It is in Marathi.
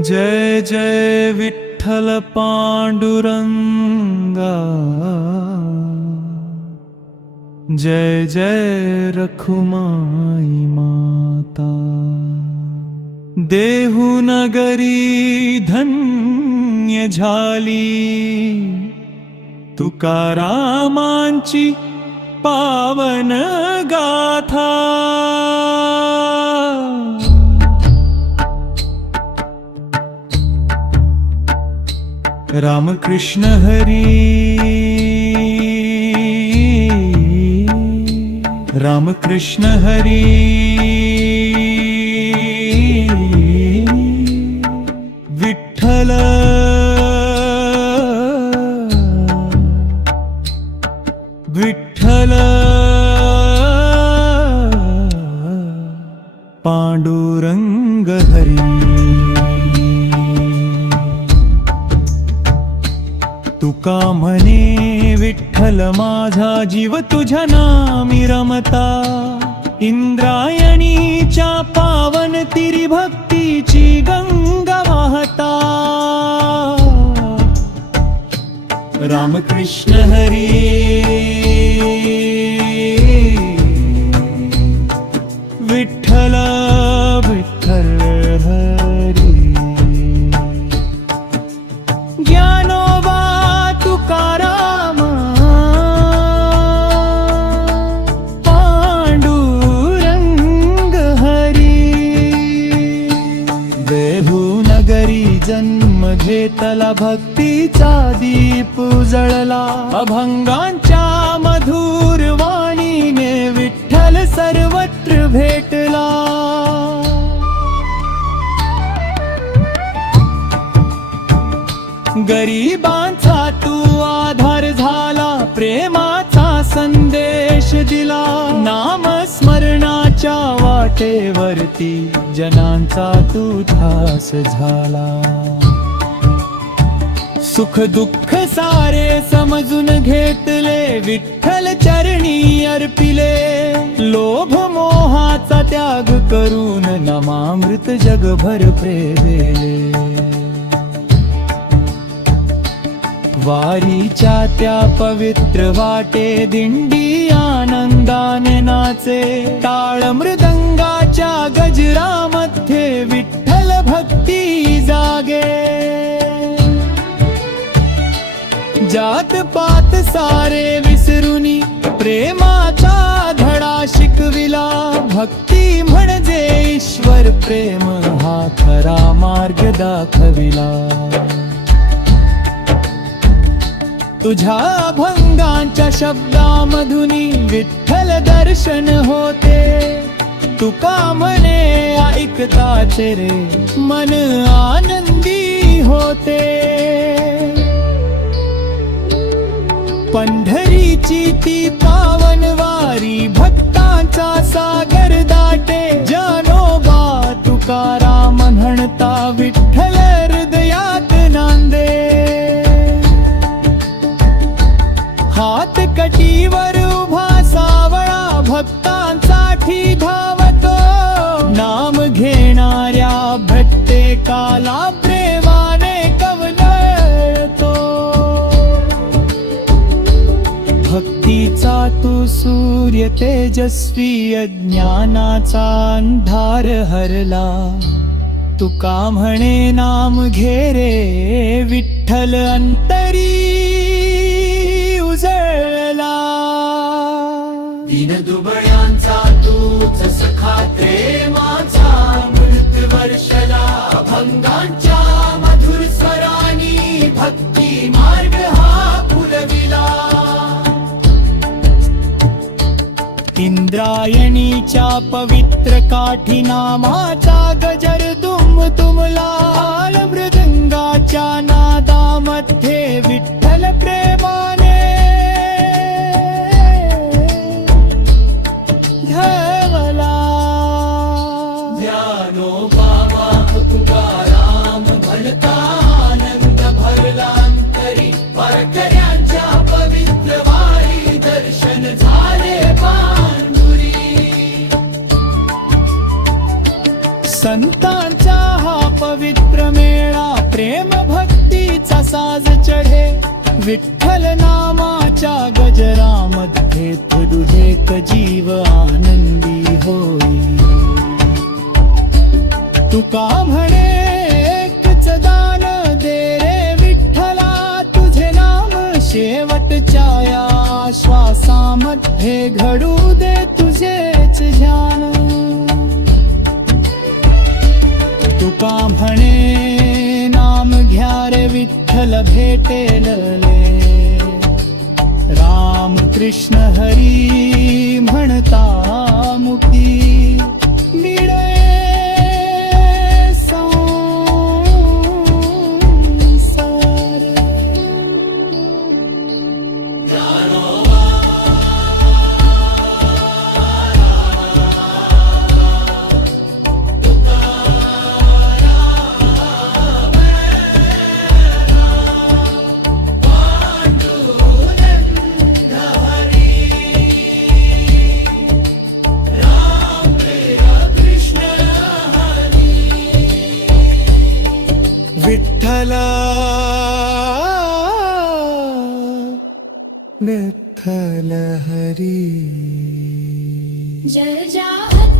जय जय विठ्ठल पांडुरंगा, जय जय रखुमाई माता। देहु नगरी धन्य झाली, तुकारामांची पावन गाथा। रामकृष्ण हरी, रामकृष्ण हरी, विठ्ठल विठ्ठल पांडुरंग हरी। तुका म्हणे विठ्ठल माझा जीव तुझ्या नामी रमता। इंद्रायणीच्या पावन तिरी भक्तीची गंगा वाहता। रामकृष्ण हरी, विठ्ठल विठ्ठल हरी। जन्म घेतला भक्तीचा दीप उजळला। अभंगांच्या मधुर वाणीने विठ्ठल सर्वत्र भेटला। गरिबांचा तू आधार झाला, प्रेमाचा संदेश दिला। नामस्मरणाच्या वाटेवरती जनांचा तू ध्यास झाला। सुख दुःख सारे समजून घेतले, विठ्ठल चरणी अर्पिले। लोभ मोहाचा त्याग करून नामामृत जगभर प्रेमिले। वारीच्या त्या पवित्र वाटे दिंडी आनंदाने नाचे। टाळ मृदंगाच्या गजरामध्ये विठ्ठल भक्ती जागे। जात पात सारे विसरुनी प्रेमाचा धडा शिकविला। भक्ती म्हणजे ईश्वर प्रेम हा खरा मार्ग दाखविला। तुझ्या अभंगांच्या शब्दामधुनी विठ्ठल दर्शन होते। तुका म्हणे ऐकताच रे मन आनंदी होते। पंढरीची ती पावन वारी भक्तांचा सागर दाटे। जानोबा तुकाराम म्हणता विठ्ठल हृदयात नांदे। हात कटीवर उभा सावळा भक्तांसाठी धावतो। नाम घेणाऱ्या भट्टेकाला प्रेमाने कवलतो। भक्तीचा तू सूर्य तेजस्वी अज्ञानाचा अंधार हरला। तुका म्हणे नाम घे रे विठ्ठल अंतरी उजळला। दीन दुबळ्यांचा तूच सखा प्रेमाचा अमृत वर्षला। अभंगांच्या मधुर स्वरानी भक्ती मार्ग हा फुलविला। इंद्रायणीच्या पवित्र काठी नामाचा गजर दुमदुमला। मृदंगाच्या नादामध्ये विठ्ठल प्रेमाने धवला। ज्ञानोबा तुकाराम म्हणता आनंद भरला अंतरी। वारकऱ्यांच्या पवित्र वारी दर्शन झाले पांडुरी। संतांचा हा पवित्र मेळा प्रेम भक्तीचा साज चढे विठ्ठल नामाच्या गजरामध्ये तुझेक जीव आनंदी होई तुका म्हणे एकच दान दे रे विठ्ठला तुझे नाम शेवटच्या या श्वासामध्ये घडू दे तुझेच ध्यान तुका म्हणे नाम घ्या रे विठ्ठल भेटेल ले राम कृष्ण हरी म्हणता मुक्ती मिळे विठ्ठल विठ्ठल हरी जय जात